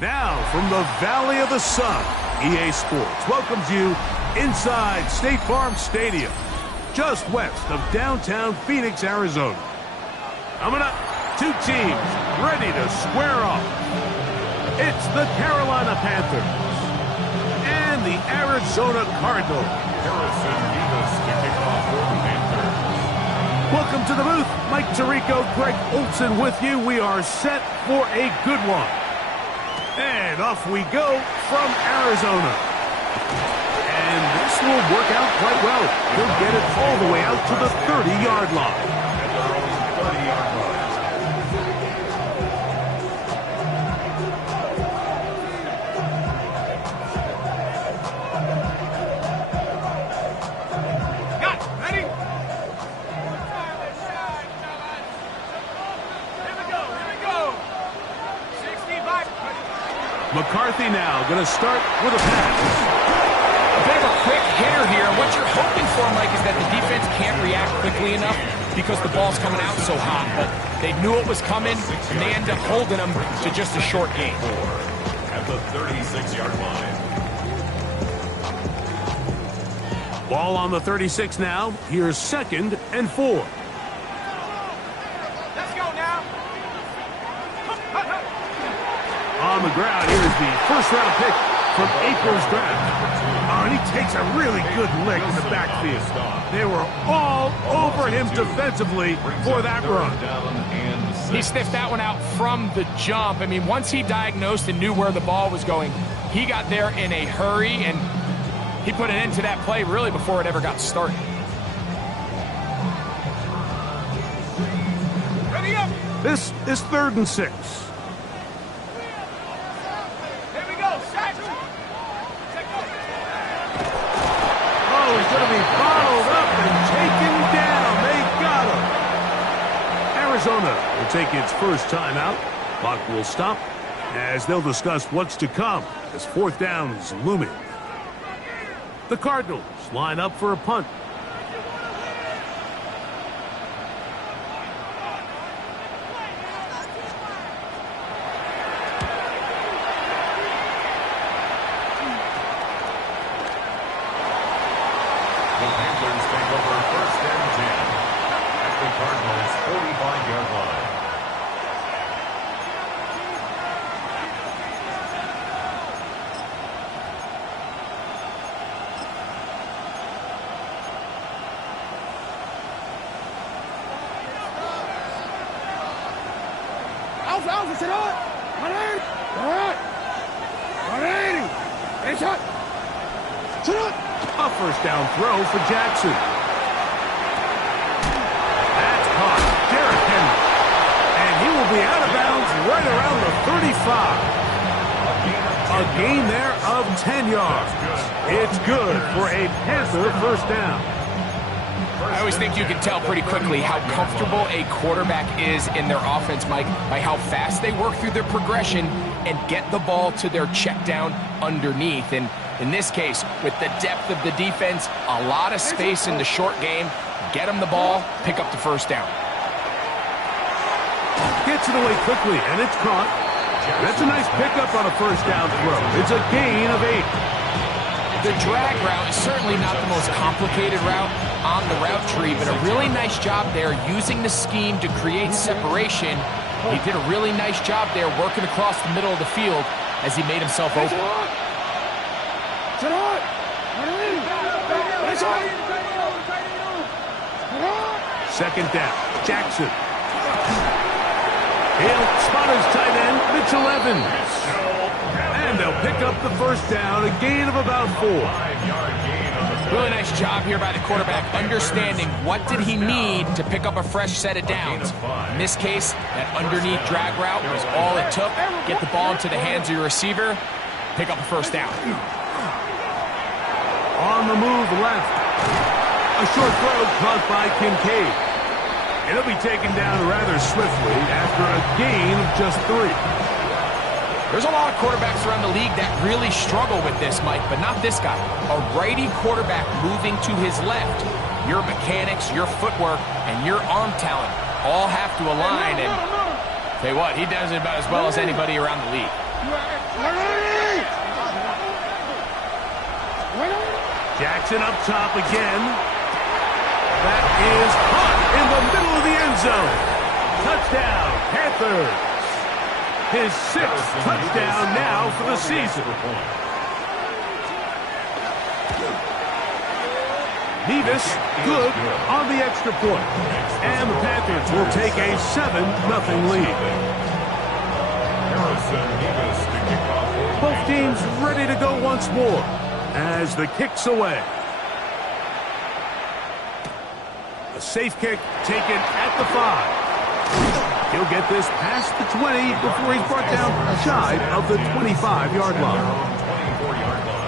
Now, from the Valley of the Sun, EA Sports welcomes you inside State Farm Stadium, just west of downtown Phoenix, Arizona. Coming up, two teams ready to square off. It's the Carolina Panthers and the Arizona Cardinals. Harrison Davis to kick off for the Panthers. Welcome to the booth. Mike Tirico, Greg Olson with you. We are set for a good one. And off we go from Arizona. And this will work out quite well. He'll get it all the way out to the 30-yard line. At their own 30-yard line. Got it. Ready? Here we go. 65. McCarthy now going to start with a pass. A bit of a quick hitter here. And what you're hoping for, Mike, is that the defense can't react quickly enough because the ball's coming out so hot. But they knew it was coming, and they end up holding them to just a short gain. At the 36-yard line. Ball on the 36 now. Here's 2nd and 4. Let's go now. On the ground, here's the first-round pick from April's draft. Oh, and he takes a really good lick in the backfield. They were all over him defensively for that run. He sniffed that one out from the jump. I mean, once he diagnosed and knew where the ball was going, he got there in a hurry, and he put an end to that play really before it ever got started. Ready up. This is 3rd and 6. Here we go. Set. Oh, he's going to be bottled up and taken down. They got him. Arizona will take its first timeout. Clock will stop as they'll discuss what's to come as 4th down is looming. The Cardinals line up for a punt. The Panthers take over 1st and 10 at the Cardinals' 45-yard line. Alfa, sit on. It's hot. Sit on. A first down throw for Jackson. That's caught. Derrick Henry. And he will be out of bounds right around the 35. A gain there of 10 yards. It's good for a Panther first down. I always think you can tell pretty quickly how comfortable a quarterback is in their offense, Mike, by how fast they work through their progression and get the ball to their check down underneath. And in this case, with the depth of the defense, a lot of space in the short game, get them the ball, pick up the first down. Gets it away quickly, and it's caught. That's a nice pickup on a first down throw. It's a gain of 8. The drag route is certainly not the most complicated route on the route tree, but a really nice job there using the scheme to create separation. He did a really nice job there working across the middle of the field as he made himself open. Second down. Jackson. He'll spot his tight end, Mitchell Evans. And they'll pick up the first down, a gain of about 4. Really nice job here by the quarterback, understanding what did he need to pick up a fresh set of downs. In this case, that underneath drag route was all it took. Get the ball into the hands of your receiver, pick up a first down. On the move left. A short throw caught by Kincaid. It'll be taken down rather swiftly after a gain of just 3. There's a lot of quarterbacks around the league that really struggle with this, Mike, but not this guy. A righty quarterback moving to his left. Your mechanics, your footwork, and your arm talent all have to align, and Tell you what, he does it about as well as anybody around the league. Jackson up top again. That is caught in the middle of the end zone. Touchdown, Panthers. His 6th touchdown now for the season. Nevis good on the extra point. And the Panthers will take a 7-0 lead. Both teams ready to go once more as the kick's away. A safe kick taken at the 5. He'll get this past the 20 before he's brought down shy of the 25-yard line. 24-yard line.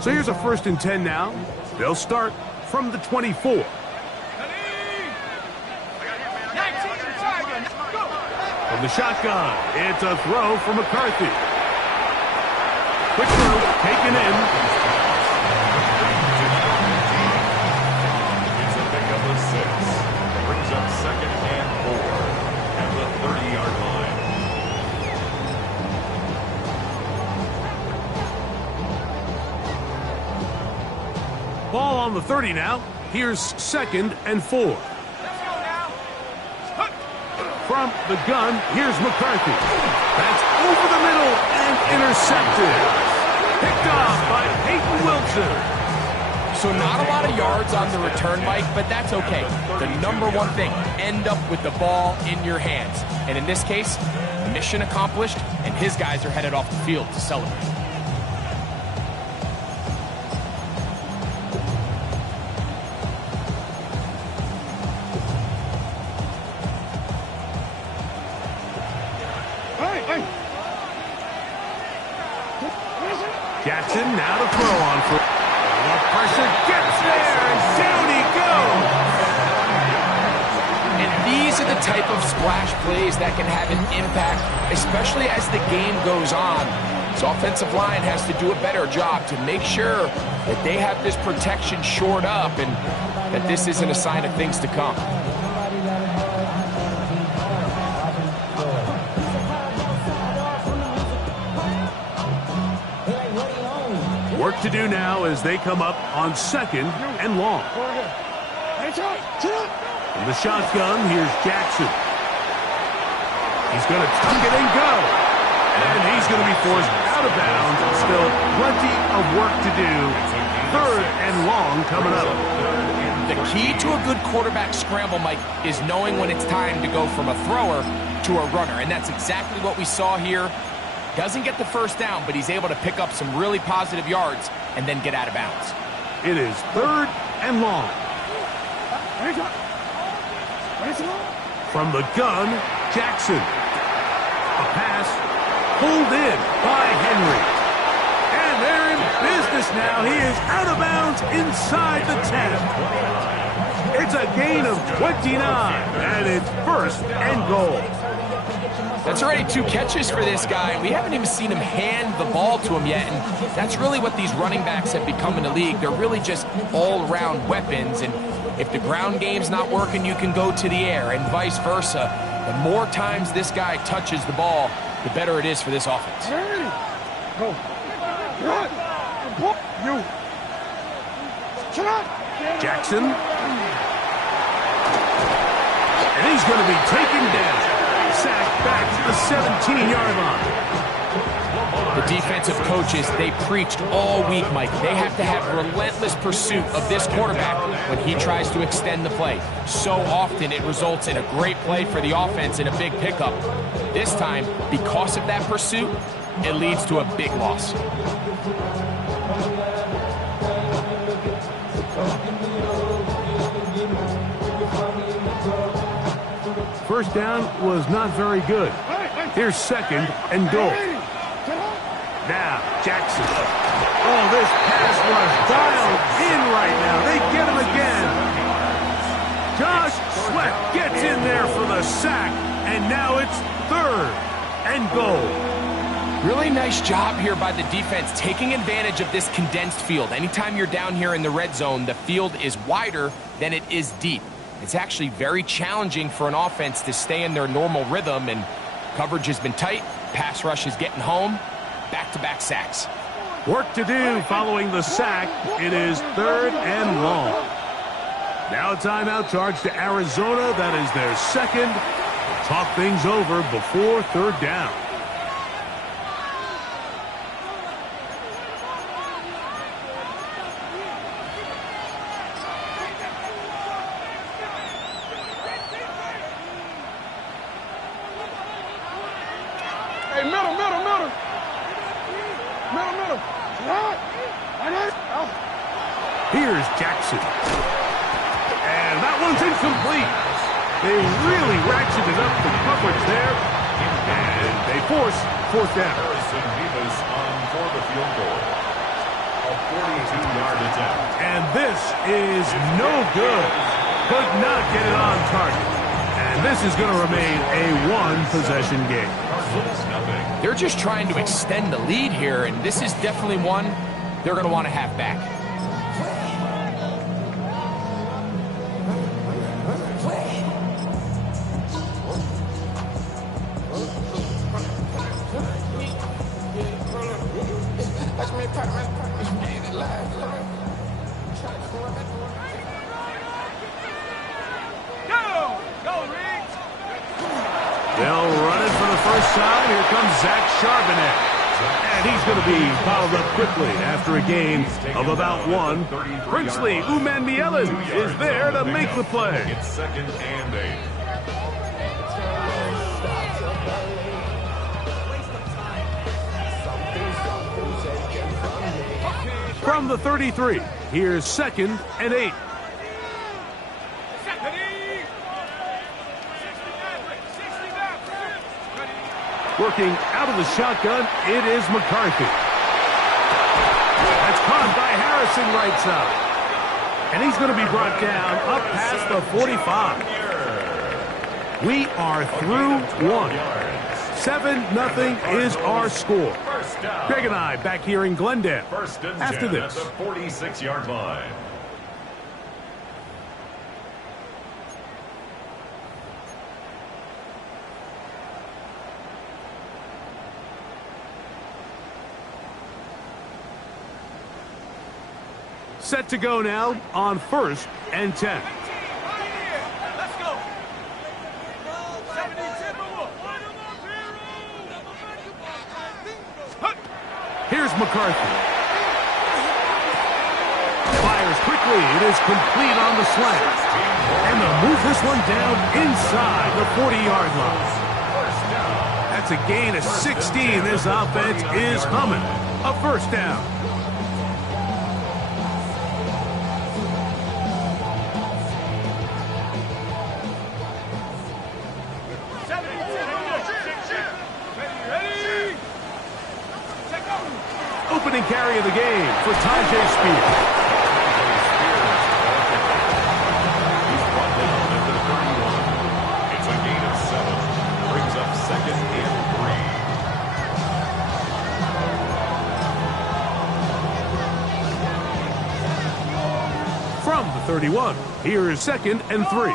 So here's a 1st and 10 now. They'll start from the 24. From the shotgun, it's a throw for McCarthy. Quick throw, taken in. It's a pickup of 6. Brings up 2nd and 4 at the 30-yard line. Ball on the 30 now. Here's 2nd and 4. From the gun, here's McCarthy. That's over the middle and intercepted. Picked off by Peyton Wilson. So not a lot of yards on the return, Mike, but that's okay. The number one thing, end up with the ball in your hands. And in this case, mission accomplished, and his guys are headed off the field to celebrate. Jackson now to throw on for. The pressure gets there, and down he goes. And these are the type of splash plays that can have an impact, especially as the game goes on. So offensive line has to do a better job to make sure that they have this protection shored up and that this isn't a sign of things to come. Work to do now as they come up on 2nd and long. From the shotgun, here's Jackson. He's going to tuck it and go. And he's going to be forced out of bounds. Still plenty of work to do. 3rd and long coming up. The key to a good quarterback scramble, Mike, is knowing when it's time to go from a thrower to a runner. And that's exactly what we saw here. Doesn't get the 1st down, but he's able to pick up some really positive yards and then get out of bounds. It is 3rd and long. From the gun, Jackson. A pass pulled in by Henry. And they're in business now. He is out of bounds inside the 10. It's a gain of 29, and it's 1st and goal. That's already 2 catches for this guy. We haven't even seen him hand the ball to him yet, and that's really what these running backs have become in the league. They're really just all-around weapons, and if the ground game's not working, you can go to the air, and vice versa. The more times this guy touches the ball, the better it is for this offense. Jackson. And he's going to be taken down. Sacked back to the 17-yard line. The defensive coaches, they preached all week, Mike. They have to have relentless pursuit of this quarterback when he tries to extend the play. So often it results in a great play for the offense and a big pickup. This time, because of that pursuit, it leads to a big loss. First down was not very good. Here's 2nd and goal. Now, Jackson. Oh, this pass was dialed in right now. They get him again. Josh Sweat gets in there for the sack, and now it's 3rd and goal. Really nice job here by the defense, taking advantage of this condensed field. Anytime you're down here in the red zone, the field is wider than it is deep. It's actually very challenging for an offense to stay in their normal rhythm, and coverage has been tight. Pass rush is getting home. Back-to-back sacks. Work to do following the sack. It is 3rd and long. Now a timeout charge to Arizona. That is their 2nd. We'll talk things over before 3rd down. Hey, middle. Here's Jackson. And that one's incomplete. They really ratcheted up the coverage there. And they force 4th down. Harrison Vivas on for the field goal. A 42-yard attempt. And this is no good. Could not get it on target. And this is going to remain a 1-possession game. Cardinals nothing. They're just trying to extend the lead here, and this is definitely one they're going to want to have back. They'll run it for the first time. Here comes Zach Charbonnet. And he's going to be fouled up quickly after a gain of about 1. Princely Umanmielen is there to make the play. It's 2nd and 8. From the 33, here's 2nd and 8. Working out of the shotgun, it is McCarthy. That's caught by Harrison right side. And he's going to be brought down up past the 45. We are through 1. 7-0 is our score. Greg and I back here in Glendale after this. At the 46-yard line. Set to go now on 1st and 10. Let's go. 70-10. Here's McCarthy. Fires quickly. It is complete on the slant. And they'll move this one down inside the 40-yard line. That's a gain of 16. This offense is humming. A 1st down. Opening carry of the game for Tajay Spears. He's brought down at the 31. It's a gain of 7. Brings up 2nd and 3. From the 31, here is 2nd and 3.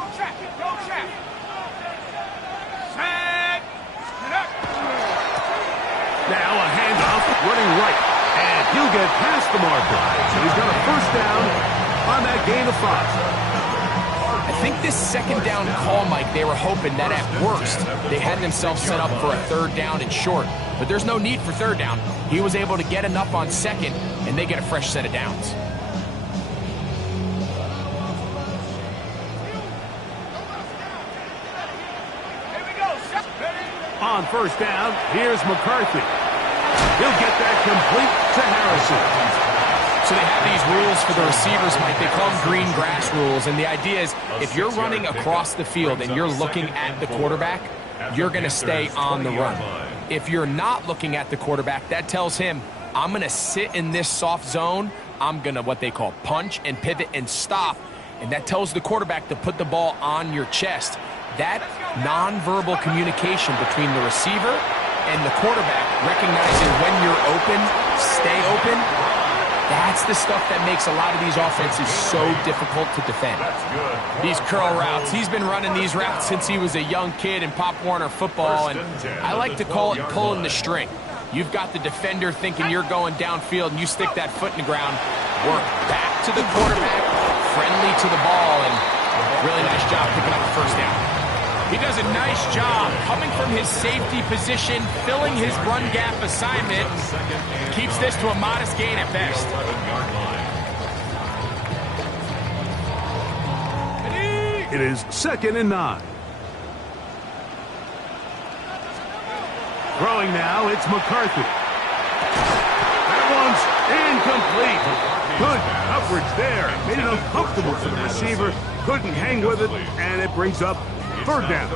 Now a handoff running right. And he'll get past the marker. So he's got a 1st down on that gain of 5. I think this 2nd down call, Mike, they were hoping that at worst they had themselves set up for a 3rd down and short. But there's no need for 3rd down. He was able to get enough on 2nd, and they get a fresh set of downs. On 1st down, here's McCarthy. He'll get that complete to Harrison. So they have these rules for the receivers, Mike. They call them green grass rules. And the idea is if you're running across the field and you're looking at the quarterback, you're going to stay on the run. If you're not looking at the quarterback, that tells him, I'm going to sit in this soft zone. I'm going to what they call punch and pivot and stop. and that tells the quarterback to put the ball on your chest. That nonverbal communication between the receiver and the quarterback, recognizing when you're open, stay open, that's the stuff that makes a lot of these offenses so difficult to defend. These curl routes, he's been running these routes since he was a young kid in Pop Warner football, and I like to call it pulling the string. You've got the defender thinking you're going downfield, and you stick that foot in the ground, work back to the quarterback, friendly to the ball, and really nice job picking up the first down. He does a nice job coming from his safety position, filling his run gap assignment, keeps this to a modest gain at best. It is 2nd and 9. Throwing now, it's McCarthy. That one's incomplete. Good coverage there. Made it uncomfortable for the receiver. Couldn't hang with it, and it brings up 3rd down.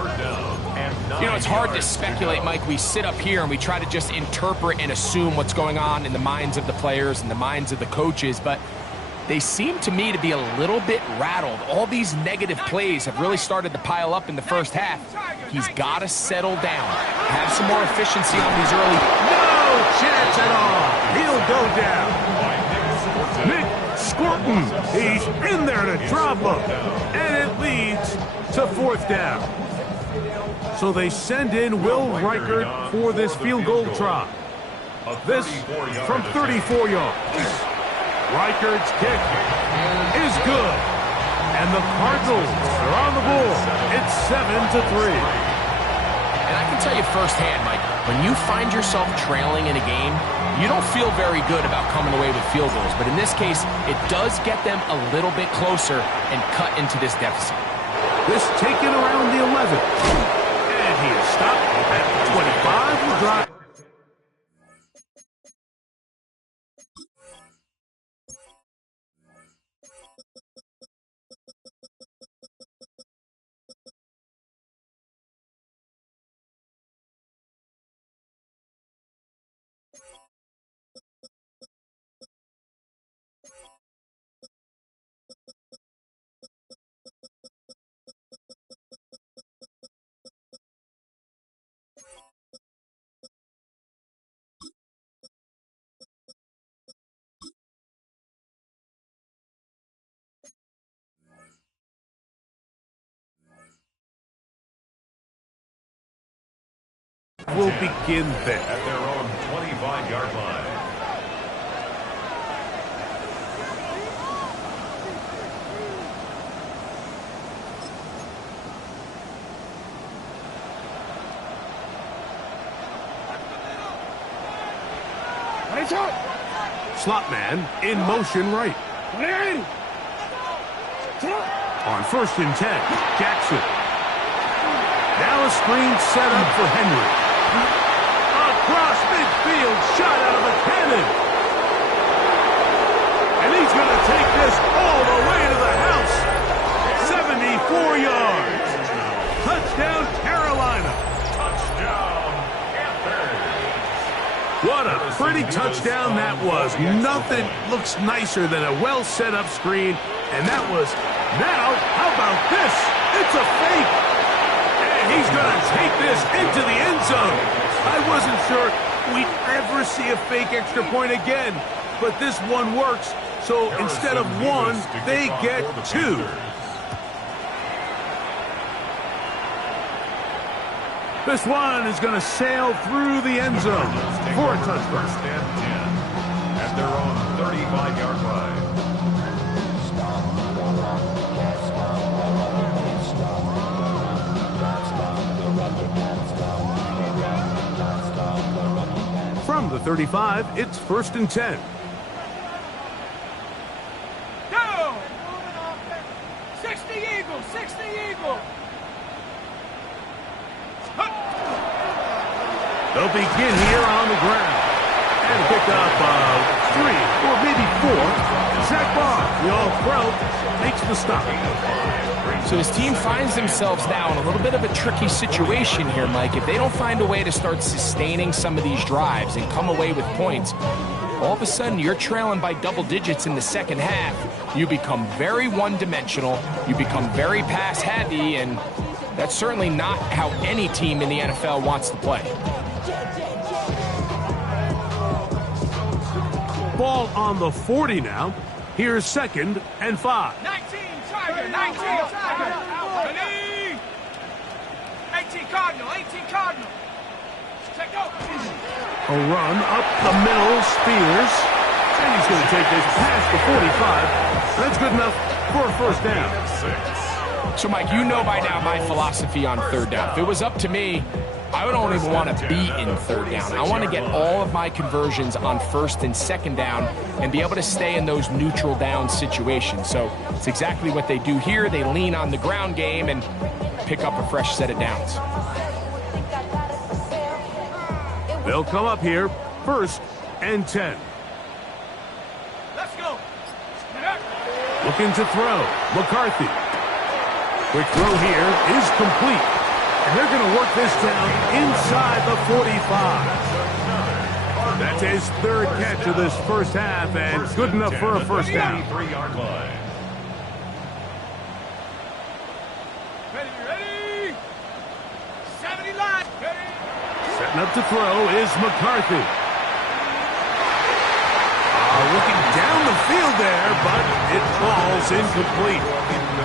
You know, it's hard to speculate, Mike. We sit up here and we try to just interpret and assume what's going on in the minds of the players and the minds of the coaches, but they seem to me to be a little bit rattled. All these negative plays have really started to pile up in the first half. He's got to settle down, have some more efficiency on these early. No chance at all. He'll go down. Nick Scorton, he's in there to drop him, and it leads to 4th down. So they send in Will Reichert for this field goal try. This from 34 yards. Reichert's kick is good, and the Cardinals are on the board. It's 7-3. And I can tell you firsthand, Mike, when you find yourself trailing in a game, you don't feel very good about coming away with field goals. But in this case, it does get them a little bit closer and cut into this deficit. This taken around the 11. And he is stopped at 25 with drive. Will begin there. At their own 25-yard line. Slot man in motion right. On 1st and 10, Jackson. Now a screen set up for Henry. Across midfield, shot out of a cannon. And he's going to take this all the way to the house. 74 yards. Touchdown, Carolina. Touchdown, Panthers. What a pretty touchdown that was. Nothing looks nicer than a well-set-up screen. And that was, now, how about this? It's a fake. And he's going to take this into the end zone. I wasn't sure we'd ever see a fake extra point again, but this one works. So instead of 1, they get 2. This one is going to sail through the end zone for a touchdown. 1st and 10 at their own 35-yard line. From the 35, it's 1st and 10. Go! 60 Eagles, 60 Eagles. They'll begin here on the ground. And pick up 3 or maybe 4. Zach Barr, the all-pro, makes the stop. So his team finds themselves now in a little bit of a tricky situation here, Mike. If they don't find a way to start sustaining some of these drives and come away with points, all of a sudden you're trailing by double digits in the second half. You become very one-dimensional, you become very pass-heavy, and that's certainly not how any team in the NFL wants to play. Ball on the 40 now. Here's 2nd and 5. 19 Tiger, 19 Tiger. Ready? 18 Cardinal, 18 Cardinal. Check go. A run up the middle, Spears. And he's going to take this past the 45. That's good enough for a first down. So, Mike, you know by now my philosophy on third down. If it was up to me, I don't even want to be in third down. I want to get all of my conversions on 1st and 2nd down and be able to stay in those neutral down situations. So it's exactly what they do here. They lean on the ground game and pick up a fresh set of downs. They'll come up here, 1st and 10. Let's go. Looking to throw. McCarthy. Quick throw here is complete. And they're going to work this down inside the 45. That's his 3rd catch of this first half, and good enough for a first down. 83-yard line. Ready? 70 line. Ready? Setting up to throw is McCarthy. Looking down the field there, but it falls incomplete.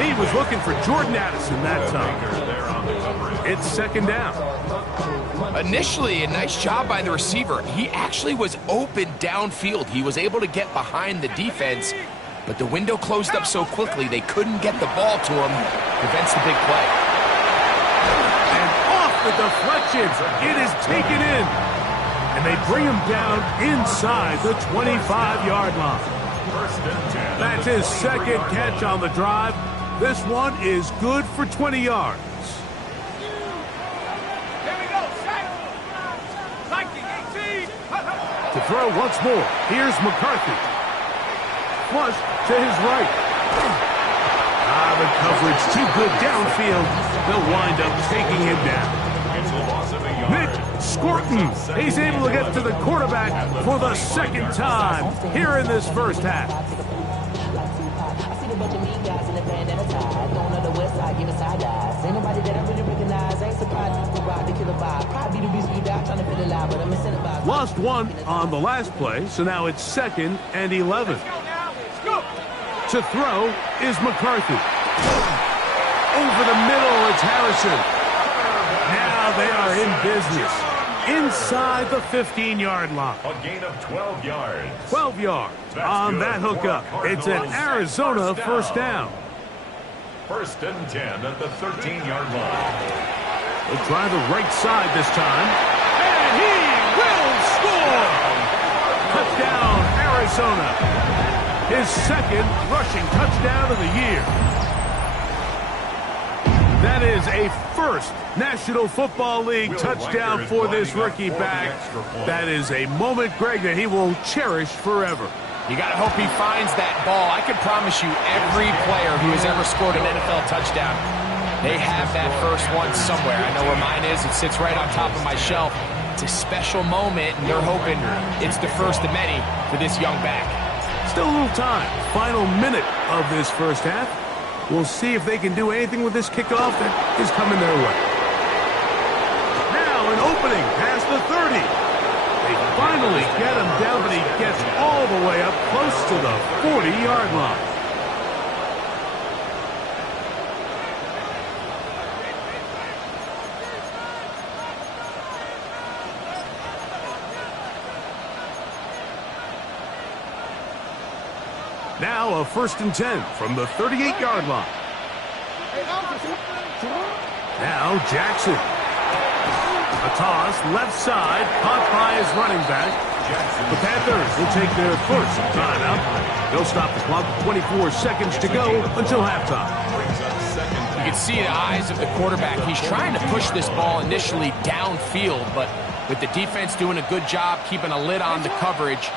He was looking for Jordan Addison that time. It's 2nd down. Initially, a nice job by the receiver. He actually was open downfield. He was able to get behind the defense, but the window closed up so quickly they couldn't get the ball to him. Prevents the big play. And off the deflection, it is taken in. And they bring him down inside the 25-yard line. That's his 2nd catch on the drive. This one is good for 20 yards. Here we go. Lightning 18. To throw once more, here's McCarthy. Flush to his right. The coverage too good downfield. They'll wind up taking him down. Nick Scorton, he's able to get to the quarterback for the 2nd time here in this first half. Lost 1 on the last play, so now it's 2nd and 11. To throw is McCarthy. Over the middle, it's Harrison. Now they are in business inside the 15-yard line. A gain of 12 yards. 12 yards on that hookup. It's an Arizona first down. 1st and 10 at the 13-yard line. They'll try the right side this time. And he will score! Touchdown, Arizona. His 2nd rushing touchdown of the year. That is a first National Football League touchdown for this rookie back. That is a moment, Greg, that he will cherish forever. You got to hope he finds that ball. I can promise you every player who has ever scored an NFL touchdown, they have that first one somewhere. I know where mine is. It sits right on top of my shelf. It's a special moment, and they're hoping it's the first of many for this young back. Still a little time. Final minute of this first half. We'll see if they can do anything with this kickoff that is coming their way. Now an opening past the 30. They finally get him down, but he gets all the way up close to the 40-yard line. Now a 1st and 10 from the 38-yard line. Now Jackson. A toss, left side, caught by his running back. The Panthers will take their first timeout. They'll stop the clock with 24 seconds to go until halftime. You can see the eyes of the quarterback. He's trying to push this ball initially downfield, but with the defense doing a good job keeping a lid on the coverage,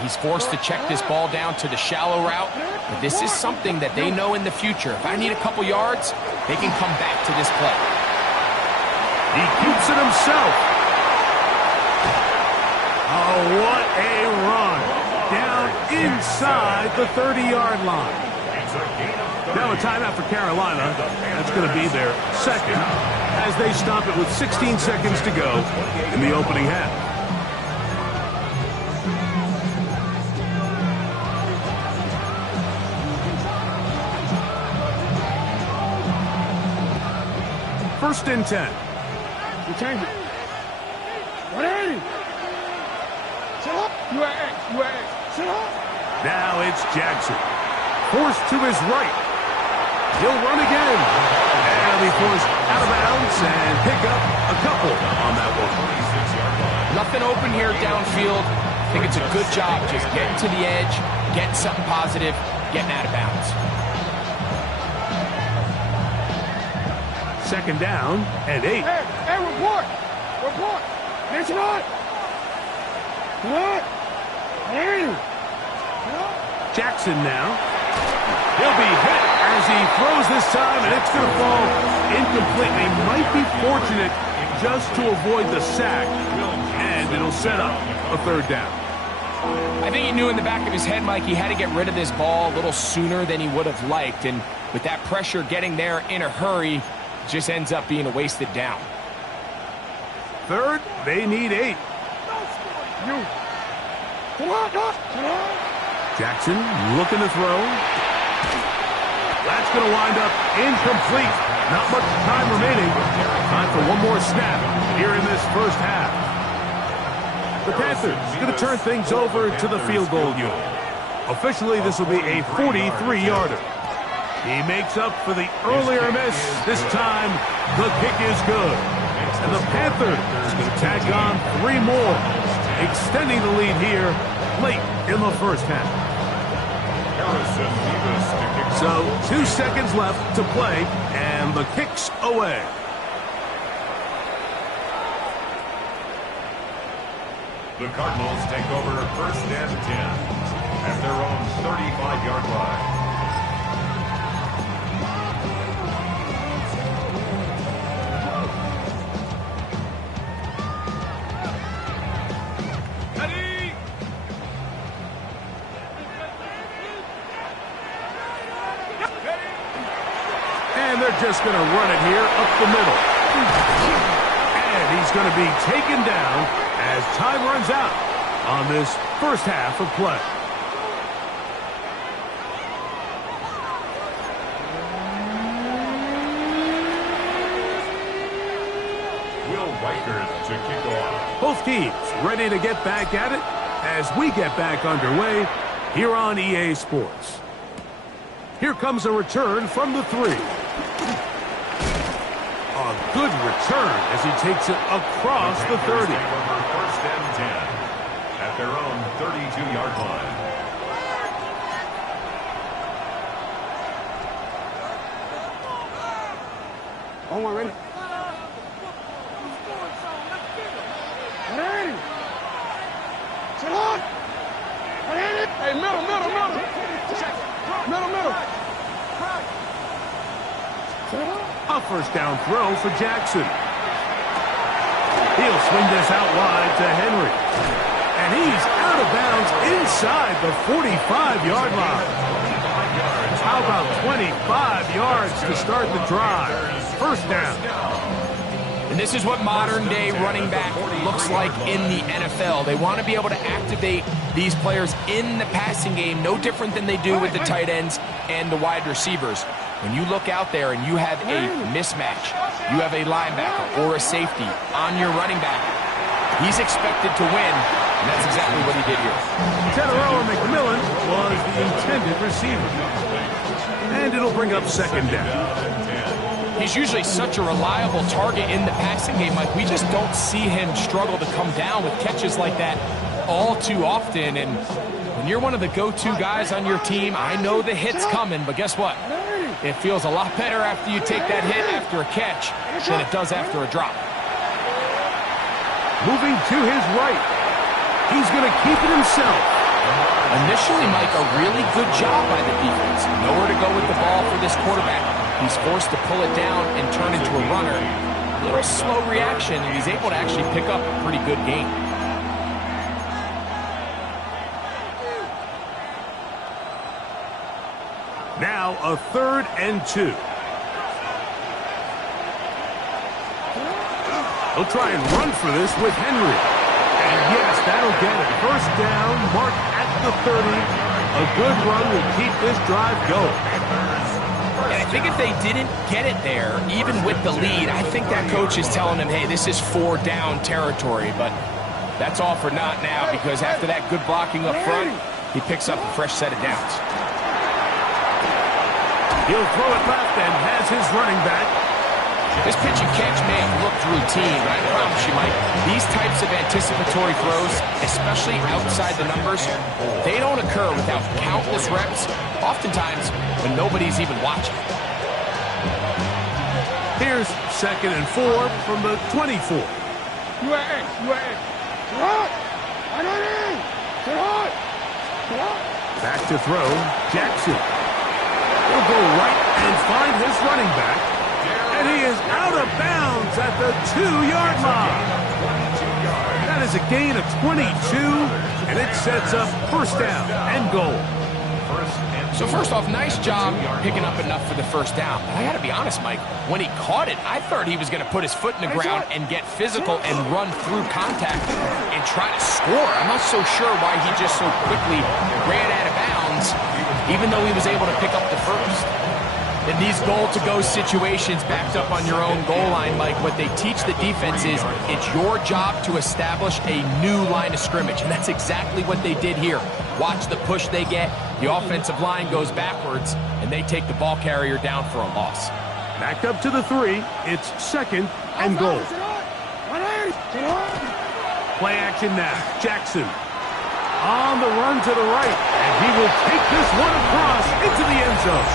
he's forced to check this ball down to the shallow route. But this is something that they know in the future. If I need a couple yards, they can come back to this play. He keeps it himself. Oh, what a run. inside the 30-yard line. Now a timeout for Carolina. That's going to be their second as they stop it with 16 seconds to go in the opening half. First and 10. You change it. 180. Sit up. UAX. Sit up. Now it's Jackson. Forced to his right. He'll run again. And he'll be forced out of bounds and pick up a couple on that one. Nothing open here downfield. I think it's a good job just getting to the edge, getting something positive, getting out of bounds. Second down and 8. Hey, report. Mention on. What? Hey. Jackson now. He'll be hit as he throws this time, and it's going to fall incomplete. They might be fortunate just to avoid the sack, and it'll set up a third down. I think he knew in the back of his head, Mike, he had to get rid of this ball a little sooner than he would have liked, and with that pressure getting there in a hurry, just ends up being a wasted down. Third, they need 8. Jackson looking to throw. That's going to wind up incomplete. Not much time remaining. Time for one more snap here in this first half. The Panthers going to turn things over to the field goal unit. Officially, this will be a 43-yarder. He makes up for the earlier miss. This time, the kick is good. And the Panthers going to tack on 3 more, extending the lead here late in the first half. So 2 seconds left to play, and the kick's away. The Cardinals take over first and 10 at their own 35-yard line. And they're just going to run it here up the middle. And he's going to be taken down as time runs out on this first half of play. Will Reichert to kick off. Both teams ready to get back at it as we get back underway here on EA Sports. Here comes a return from the 3. A good return as he takes it across the 30. First and 10 at their own 32-yard line. Oh, we're ready. Ready. Sit on. Ready. Hey, middle. A first down throw for Jackson. He'll swing this out wide to Henry. And he's out of bounds inside the 45-yard line. How about 25 yards to start the drive? First down. And this is what modern-day running back looks like in the NFL. They want to be able to activate these players in the passing game, no different than they do with the tight ends and the wide receivers. When you look out there and you have a mismatch, you have a linebacker or a safety on your running back, he's expected to win, and that's exactly what he did here. Teteroa McMillan was the intended receiver. And it'll bring up second down. He's usually such a reliable target in the passing game, Mike. We just don't see him struggle to come down with catches like that all too often. And when you're one of the go-to guys on your team, I know the hit's coming, but guess what? It feels a lot better after you take that hit after a catch than it does after a drop. Moving to his right. He's going to keep it himself. Initially, Mike, a really good job by the defense. Nowhere to go with the ball for this quarterback. He's forced to pull it down and turn into a runner. A little slow reaction, and he's able to actually pick up a pretty good gain. Now a 3rd and 2. He'll try and run for this with Henry. And yes, that'll get it. First down, marked at the 30. A good run will keep this drive going. And I think if they didn't get it there, even with the lead, I think that coach is telling them, hey, this is 4 down territory. But that's all for naught now, because after that good blocking up front, he picks up a fresh set of downs. He'll throw it left and has his running back. This pitch and catch may have looked routine, but I promise you, Mike, these types of anticipatory throws, especially outside the numbers, they don't occur without countless reps, oftentimes when nobody's even watching. Here's 2nd and 4 from the 24. Back to throw, Jackson. He'll go right and find his running back. And he is out of bounds at the 2-yard line. That is a gain of 22, and it sets up first down and goal. So first off, nice job picking up enough for the first down. But I got to be honest, Mike, when he caught it, I thought he was going to put his foot in the ground and get physical and run through contact and try to score. I'm not so sure why he just so quickly ran out of bounds, even though he was able to pick up the first. In these goal-to-go situations backed up on your own goal line, Mike, what they teach the defense is it's your job to establish a new line of scrimmage, and that's exactly what they did here. Watch the push they get. The offensive line goes backwards, and they take the ball carrier down for a loss. Back up to the 3. It's 2nd and goal. Play action now. Jackson on the run to the right, and he will take this one across into the end zone.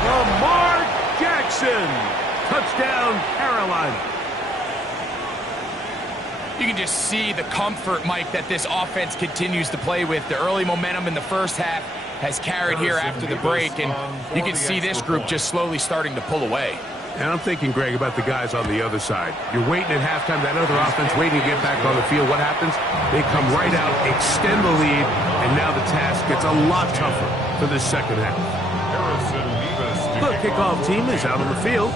Lamar Jackson. Touchdown, Carolina. You can just see the comfort, Mike, that this offense continues to play with. The early momentum in the first half has carried here after the break, and you can see this group just slowly starting to pull away. And I'm thinking, Greg, about the guys on the other side. You're waiting at halftime, that other offense waiting to get back on the field. What happens? They come right out, extend the lead, and now the task gets a lot tougher for this second half. The kickoff team is out on the field,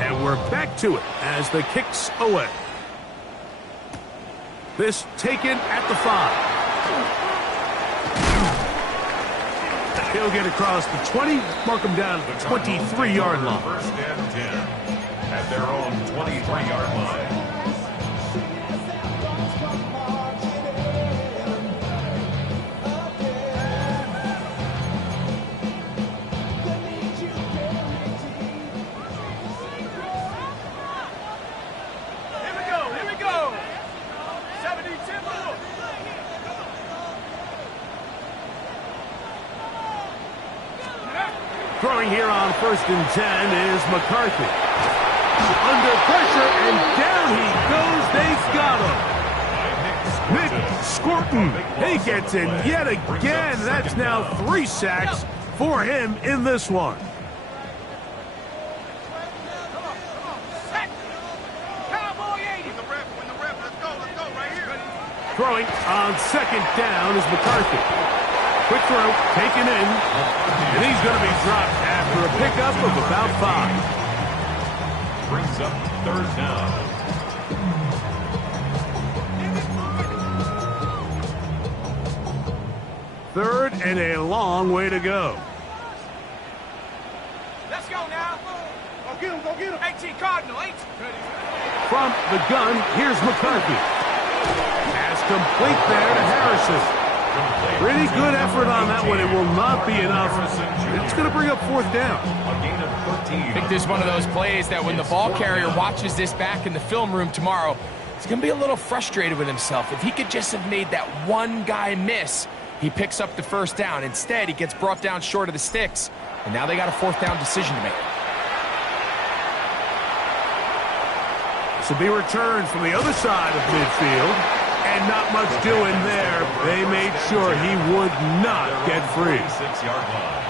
and we're back to it as the kick's away. This taken at the 5. He'll get across the 20, mark him down at the 23-yard line. First and 10 at their own 23-yard line. Throwing here on 1st and 10 is McCarthy. Under pressure, and down he goes. They've got him. Nick Scorton. He gets in yet again. That's now 3 sacks for him in this one. Throwing on 2nd down is McCarthy. Quick throw, taken in, and he's going to be dropped after a pickup of about 5. Brings up 3rd down. Third and a long way to go. Let's go now. Go get him, go get him. 18 Cardinal, 8. From the gun, here's McCarthy. Pass complete there to Harrison. Pretty good effort on that one. It will not be enough. It's going to bring up 4th down. A gain of 13. I think this is one of those plays that when the ball carrier watches this back in the film room tomorrow, he's going to be a little frustrated with himself. If he could just have made that one guy miss, he picks up the 1st down. Instead, he gets brought down short of the sticks, and now they got a 4th down decision to make. This will be returned from the other side of midfield. And not much doing there. They made sure he would not get free. 6-yard line.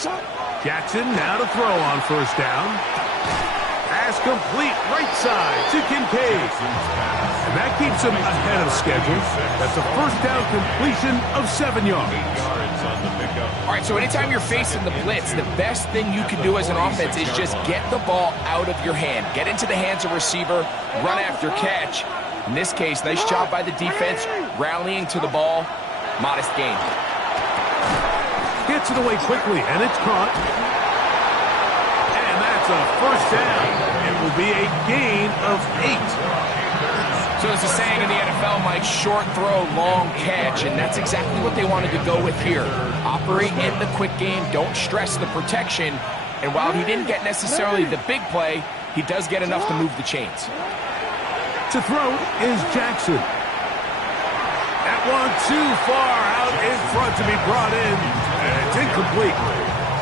Jackson now to throw on first down. Pass complete right side to Kincaid. And that keeps him ahead of schedule. That's a first down completion of 7 yards. All right, so anytime you're facing the blitz, the best thing you can do as an offense is just get the ball out of your hand. Get into the hands of receiver, run after catch. In this case, nice job by the defense, rallying to the ball. Modest gain. Gets it away quickly, and it's caught. And that's a first down. It will be a gain of 8. So there's a saying in the NFL, Mike, short throw, long catch, and that's exactly what they wanted to go with here. Operate in the quick game, don't stress the protection, and while he didn't get necessarily the big play, he does get enough to move the chains. To throw is Jackson. That one too far out in front to be brought in, and it's incomplete.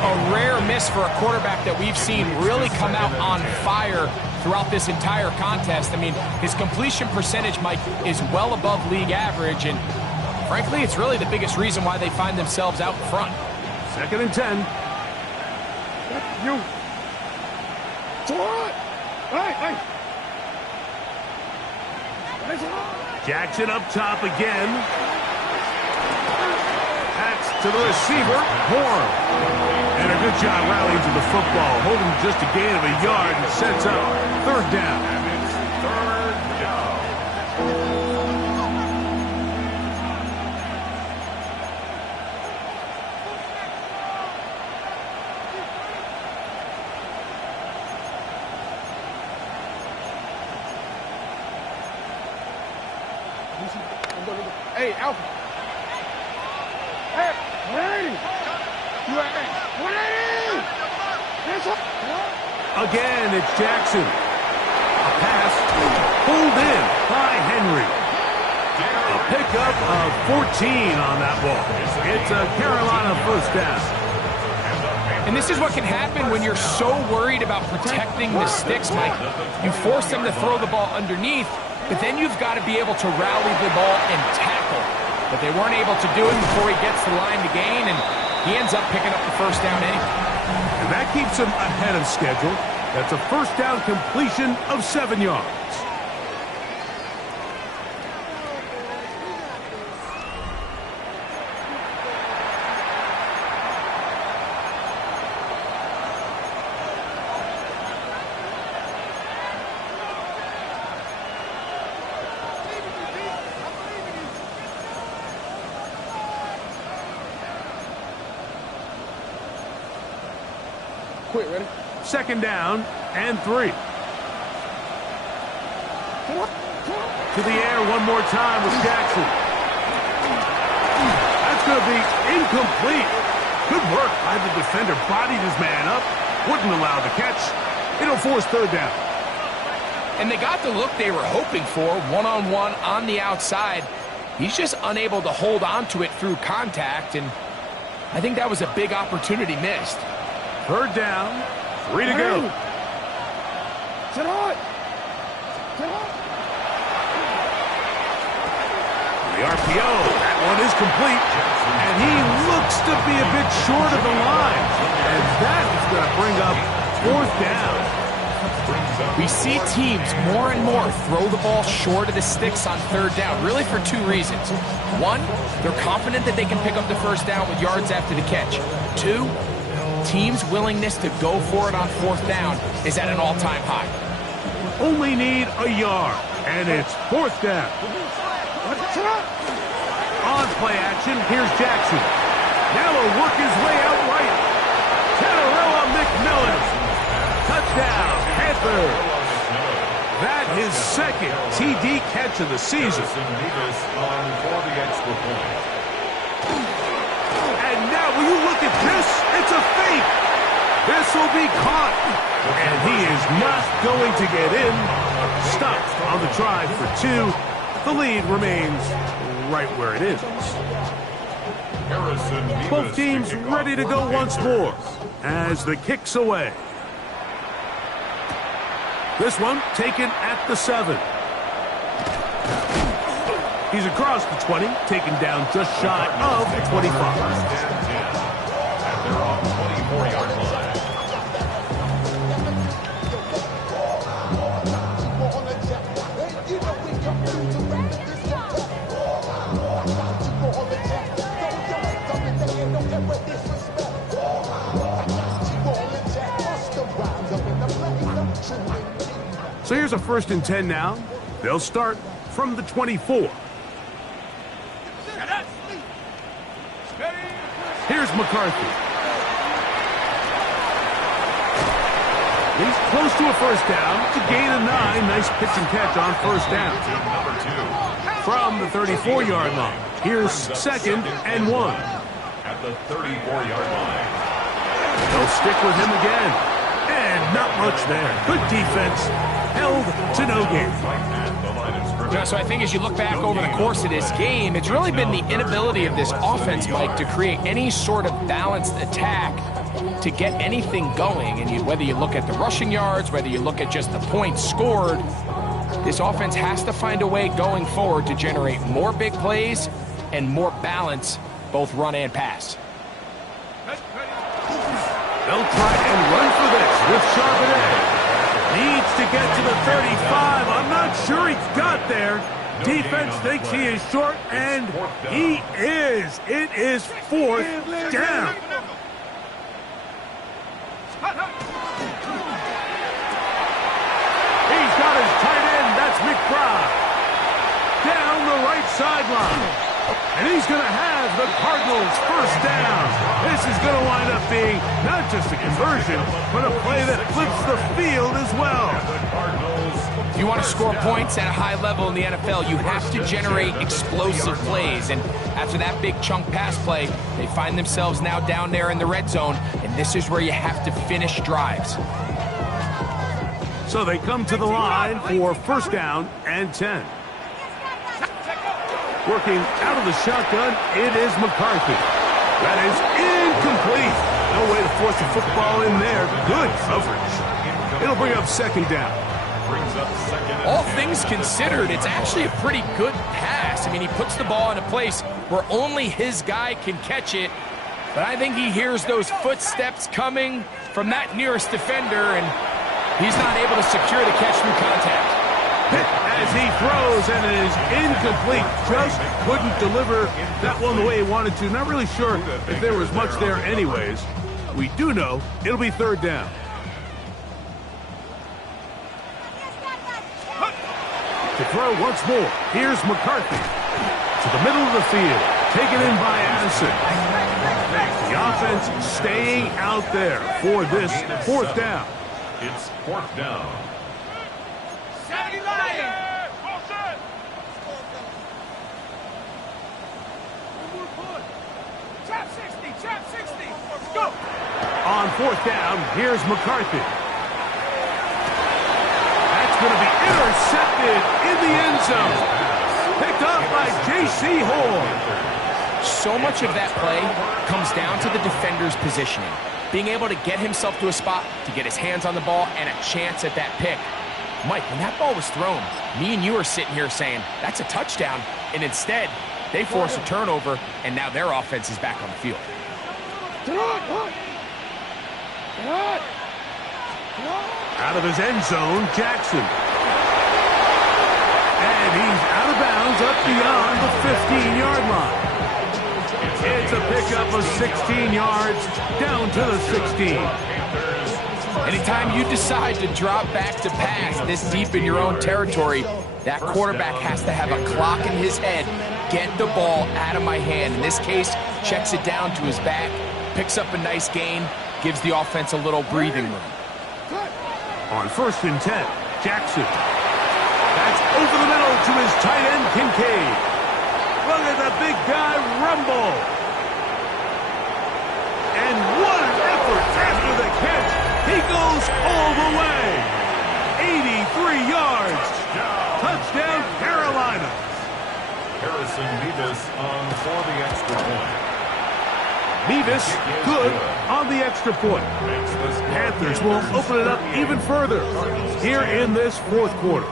A rare miss for a quarterback that we've seen really come out on fire throughout this entire contest. I mean, his completion percentage, Mike, is well above league average, and frankly, it's really the biggest reason why they find themselves out in front. 2nd and 10. You. Hey. Jackson up top again. That's to the receiver, Horn. And a good job rallying to the football, holding just a gain of a yard and sets up 3rd down. And it's 3rd down. Hey, Alpha. Hey, 180. You at 180. Again, it's Jackson. A pass pulled in by Henry. A pickup of 14 on that ball. It's a Carolina first down. And this is what can happen when you're so worried about protecting the sticks, Mike. You force them to throw the ball underneath, but then you've got to be able to rally the ball and tackle. But they weren't able to do it before he gets the line to gain, and he ends up picking up the first down anyway. And that keeps him ahead of schedule. That's a first down completion of 7 yards. Quick, ready? 2nd down and 3. To the air one more time with Jackson. That's going to be incomplete. Good work by the defender. Bodied his man up. Wouldn't allow the catch. It'll force 3rd down. And they got the look they were hoping for, one-on-one on the outside. He's just unable to hold on to it through contact, and I think that was a big opportunity missed. 3rd down, 3 to go. Sit on. The RPO, that one is complete, and he looks to be a bit short of the line, and that is going to bring up 4th down. We see teams more and more throw the ball short of the sticks on 3rd down, really for 2 reasons. 1, they're confident that they can pick up the first down with yards after the catch. 2, teams' willingness to go for it on 4th down is at an all-time high. Only need a yard, and it's 4th down. On play action, here's Jackson. Now he'll work his way out right. Tannerella McMillan. Touchdown, Panthers. That his 2nd TD catch of the season. And now, will you look at this? It's a fake. This will be caught. And he is not going to get in. Stopped on the try for 2. The lead remains right where it is. Both teams ready to go once more as the kick's away. This one taken at the 7. He's across the 20, taken down just shy of the 25. So here's a 1st and 10 now. They'll start from the 24. Here's McCarthy. He's close to a 1st down. It's a gain of 9. Nice pitch and catch on 1st down. From the 34-yard line. Here's 2nd and 1. At the 34-yard line. They'll stick with him again. And not much there. Good defense. Held to no gain. So I think as you look back over the course of this game, it's really been the inability of this offense, Mike, to create any sort of balanced attack to get anything going. And whether you look at the rushing yards, whether you look at just the points scored, this offense has to find a way going forward to generate more big plays and more balance, both run and pass. They'll try and run for this with Charbonnet. Needs to get to the 35. I'm not sure he got there. Defense thinks he is short, and he is. It is 4th down. He's got his tight end. That's McBride. Down the right sideline. And he's going to have the Cardinals' 1st down. This is going to wind up being not just a conversion, but a play that flips the field as well. If you want to score points at a high level in the NFL, you have to generate explosive plays. And after that big chunk pass play, they find themselves now down there in the red zone. And this is where you have to finish drives. So they come to the line for 1st down and 10. Working out of the shotgun, it is McCarthy. That is incomplete. No way to force the football in there. Good coverage. It'll bring up 2nd down. All things considered, it's actually a pretty good pass. I mean, he puts the ball in a place where only his guy can catch it. But I think he hears those footsteps coming from that nearest defender, and he's not able to secure the catch through contact. As he throws, and it is incomplete. Just couldn't deliver that one the way he wanted to. Not really sure if there was much there anyways. We do know it'll be 3rd down. To throw once more, here's McCarthy. To the middle of the field, taken in by Addison. The offense staying out there for this 4th down. It's 4th down. On 4th down, here's McCarthy. That's going to be intercepted in the end zone. Picked up by J.C. Horn. So much of that play comes down to the defender's positioning. Being able to get himself to a spot, to get his hands on the ball, and a chance at that pick. Mike, when that ball was thrown, me and you are sitting here saying, that's a touchdown. And instead, they force a turnover, and now their offense is back on the field. Out of his end zone, Jackson. And he's out of bounds up beyond the 15-yard line. It's a pickup of 16 yards down to the 16. Anytime you decide to drop back to pass this deep in your own territory, that quarterback has to have a clock in his head. Get the ball out of my hand. In this case, checks it down to his back, picks up a nice gain, gives the offense a little breathing room. On 1st and 10, Jackson. That's over the middle to his tight end, Kincaid. Look at the big guy rumble. And what an effort after the catch. He goes all the way. 83 yards. Touchdown, Carolina. Harrison Mevis on for the extra point. Mevis good on the extra point. Panthers will open it up even further here in this 4th quarter.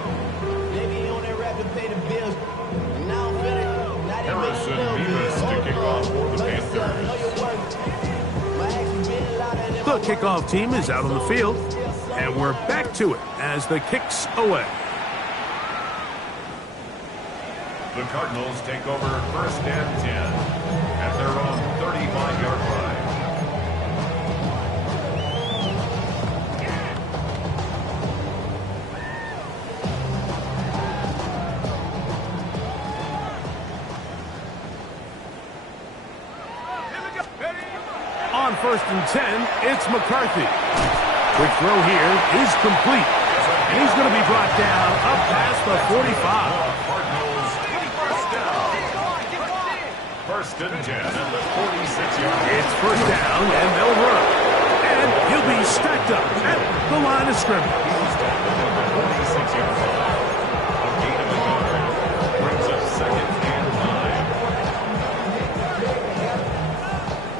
Harrison Mevis to kick off for the Panthers. The kickoff team is out on the field, and we're back to it as the kick's away. The Cardinals take over 1st and 10 at their own 35-yard line. first and 10, it's McCarthy. Quick throw here is complete. And he's going to be brought down up past the 45. First and 10 at the 46-yard line. It's first down, and they'll run. And he'll be stacked up at the line of scrimmage. He's down at the 46-yard line. A gain of a yard brings up second and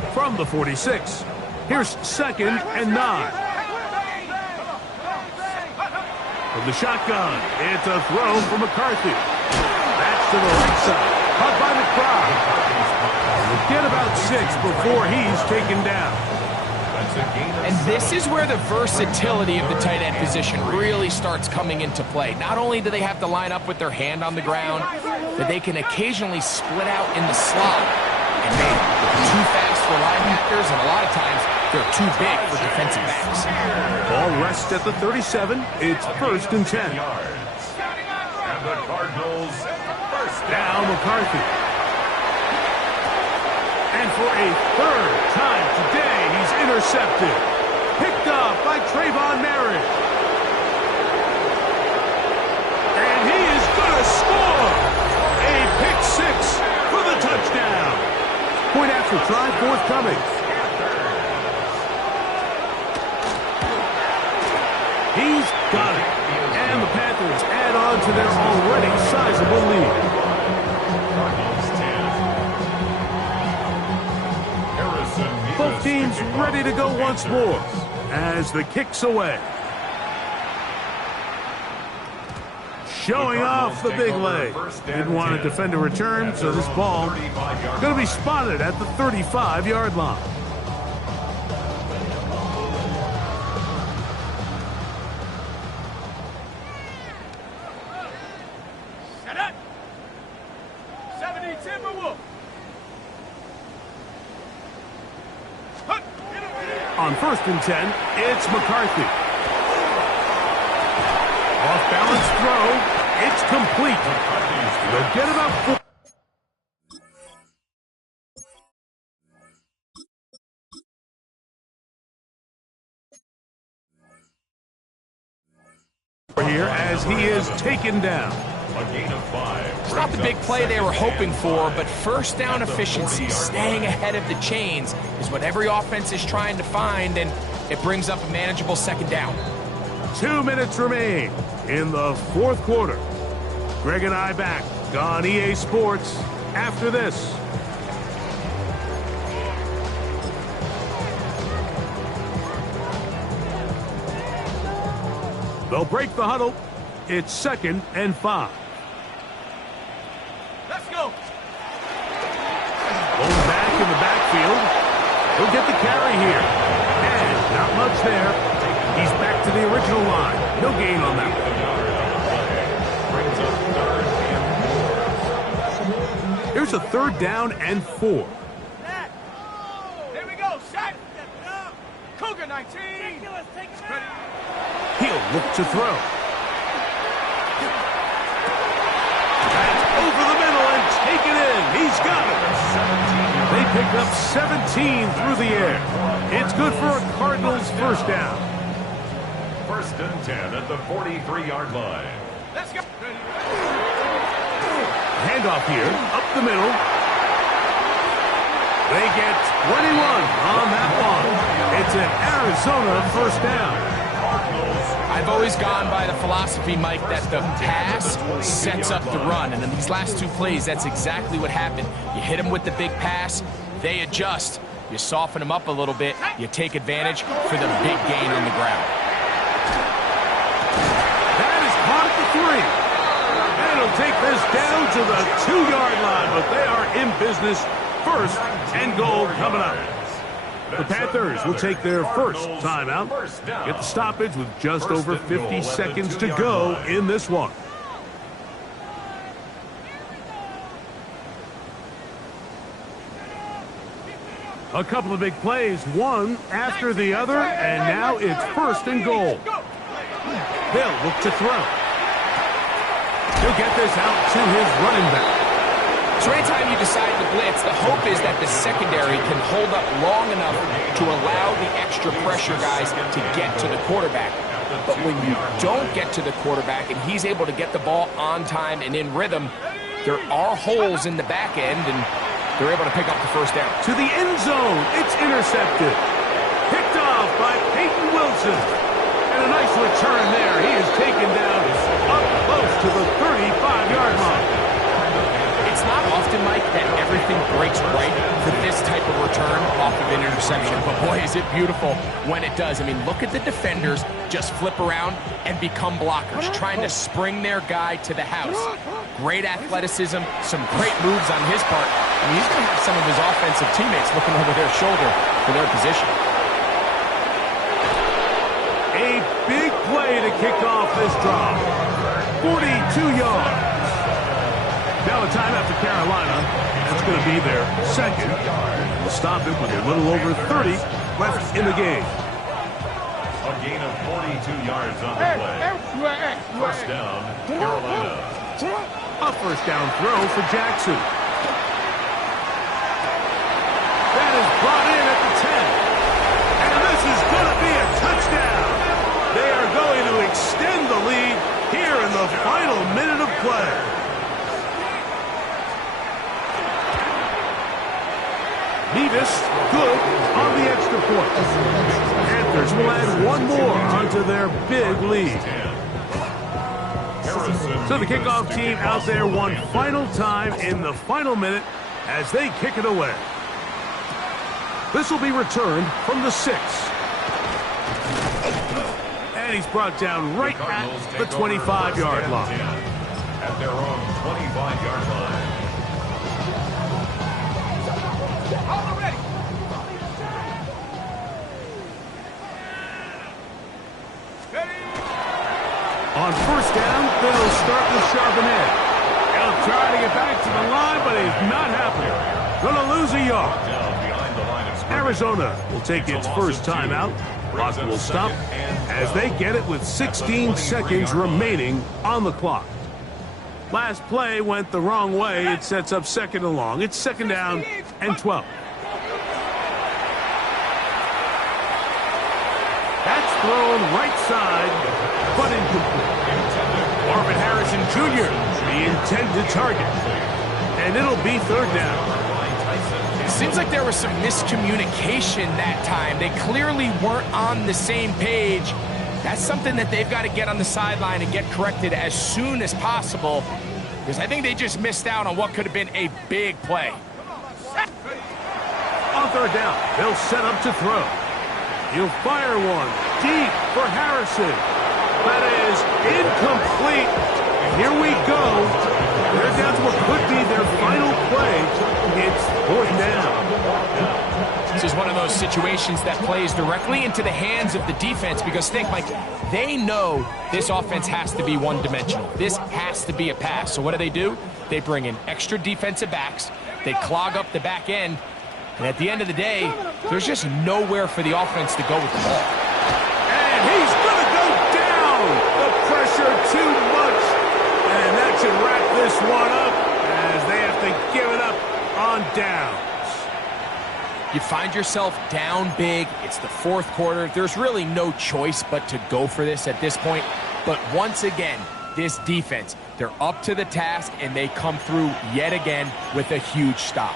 9. From the 46, here's second and 9. From the shotgun, it's a throw for McCarthy. That's to the right side. Caught by McBride. We'll get about 6 before he's taken down. And this is where the versatility of the tight end position really starts coming into play. Not only do they have to line up with their hand on the ground, but they can occasionally split out in the slot. And man, they're too fast for linebackers, and a lot of times they're too big for defensive backs. Ball rests at the 37. It's first and 10. And the Cardinals first Now McCarthy. And for a third time today, he's intercepted. Picked up by Trayvon Merritt. And he is going to score. A pick 6 for the touchdown. Point after try forthcoming. He's got it. And the Panthers add on to their already sizable lead. Both teams ready to go once more as the kick's away. Showing off the big leg. Didn't want to defend a return, so this ball going to be spotted at the 35-yard line. On first and 10, it's McCarthy. Off-balance throw. It's complete. They'll get about 4 here as he is taken down. A gain of 5. It's not the big play they were hoping for, but first down efficiency, staying ahead of the chains, is what every offense is trying to find, and it brings up a manageable second down. 2 minutes remain in the fourth quarter. Greg and I back on EA Sports after this. They'll break the huddle. It's second and 5. Let's go. Going back in the backfield. He'll get the carry here. And not much there. He's back to the original line. No gain on that one. Here's a third down and 4. Here we go. Set. Cougar 19. He'll look to throw. That's over the middle and taken in. He's got it. They pick up 17 through the air. It's good for a Cardinals first down. First and 10 at the 43-yard line. Let's go. Handoff here, up the middle. They get 21 on that one. It's an Arizona first down. I've always gone by the philosophy, Mike, that the pass sets up the run. And in these last two plays, that's exactly what happened. You hit them with the big pass, they adjust. You soften them up a little bit, you take advantage for the big gain on the ground. That is caught at the 3. And it'll take this down to the 2-yard line, but they are in business. First and goal coming up. The Panthers will take their first timeout. Get the stoppage with just over 50 seconds to go in this one. A couple of big plays, one after the other, and now it's first and goal. They'll look to throw. He'll get this out to his running back. So anytime you decide to blitz, the hope is that the secondary can hold up long enough to allow the extra pressure guys to get to the quarterback. But when you don't get to the quarterback and he's able to get the ball on time and in rhythm, there are holes in the back end, and they're able to pick up the first down. To the end zone, it's intercepted. Picked off by Peyton Wilson. And a nice return there. He is taken down up close to the 35-yard line. It's not often, Mike, that everything breaks right for this type of return off of an interception. But boy, is it beautiful when it does. I mean, look at the defenders just flip around and become blockers, trying to spring their guy to the house. Great athleticism, some great moves on his part. I mean, he's going to have some of his offensive teammates looking over their shoulder for their position. A big play to kick off this drive. 42 yards. Now a timeout for Carolina. That's going to be their second. We'll stop it with a little over 30 left in the game. A gain of 42 yards on the play. First down, Carolina. A first down throw for Jackson. That is brought in at the 10. And this is going to be a touchdown. They are going to extend the lead here in the final minute of play. Nevis, good on the extra point. Panthers will add one more onto their big lead. So the kickoff team out there one final time in the final minute as they kick it away. This will be returned from the 6. And he's brought down right at the 25-yard line. At their own 25-yard line. On first down, they'll start with Charbonnet. He'll try to get back to the line, but it's not happening. Going to lose a yard. Arizona will take its first timeout. Clock will stop as they get it with 16 seconds remaining on the clock. Last play went the wrong way. It sets up second and long. It's second down and 12. That's thrown right side, but incomplete. Marvin Harrison Jr., the intended target. And it'll be third down. It seems like there was some miscommunication that time. They clearly weren't on the same page. That's something that they've got to get on the sideline and get corrected as soon as possible, because I think they just missed out on what could have been a big play. On third down, they'll set up to throw. He'll fire one deep for Harrison. That is incomplete. And here we go. They're down to what could be their final play. It's fourth down. This is one of those situations that plays directly into the hands of the defense, because think, Mike, they know this offense has to be one-dimensional. This has to be a pass. So what do? They bring in extra defensive backs. They clog up the back end. And at the end of the day, there's just nowhere for the offense to go with the ball. And he's going to go down. The pressure too much. And that should wrap this one up as they have to give it up on downs. You find yourself down big. It's the fourth quarter. There's really no choice but to go for this at this point. But once again, this defense, they're up to the task, and they come through yet again with a huge stop.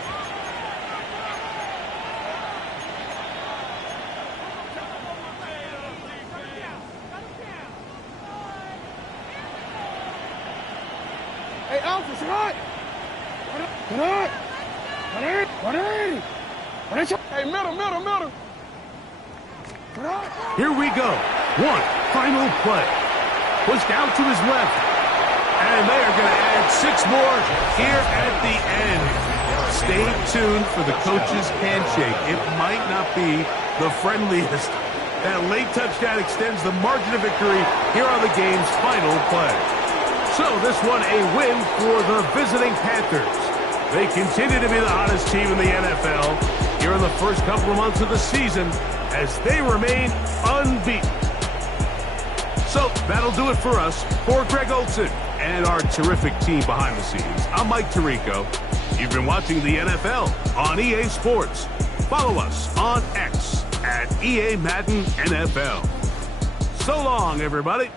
Hey, Alpha, what? Hey, middle. Here we go. One final play. Pushed out to his left. And they are going to add 6 more here at the end. Stay tuned for the coach's handshake. It might not be the friendliest. That late touchdown extends the margin of victory here on the game's final play. So this one a win for the visiting Panthers. They continue to be the hottest team in the NFL here in the first couple of months of the season as they remain unbeaten. So that'll do it for us. For Greg Olson and our terrific team behind the scenes, I'm Mike Tirico. You've been watching the NFL on EA Sports. Follow us on X at EA Madden NFL. So long, everybody.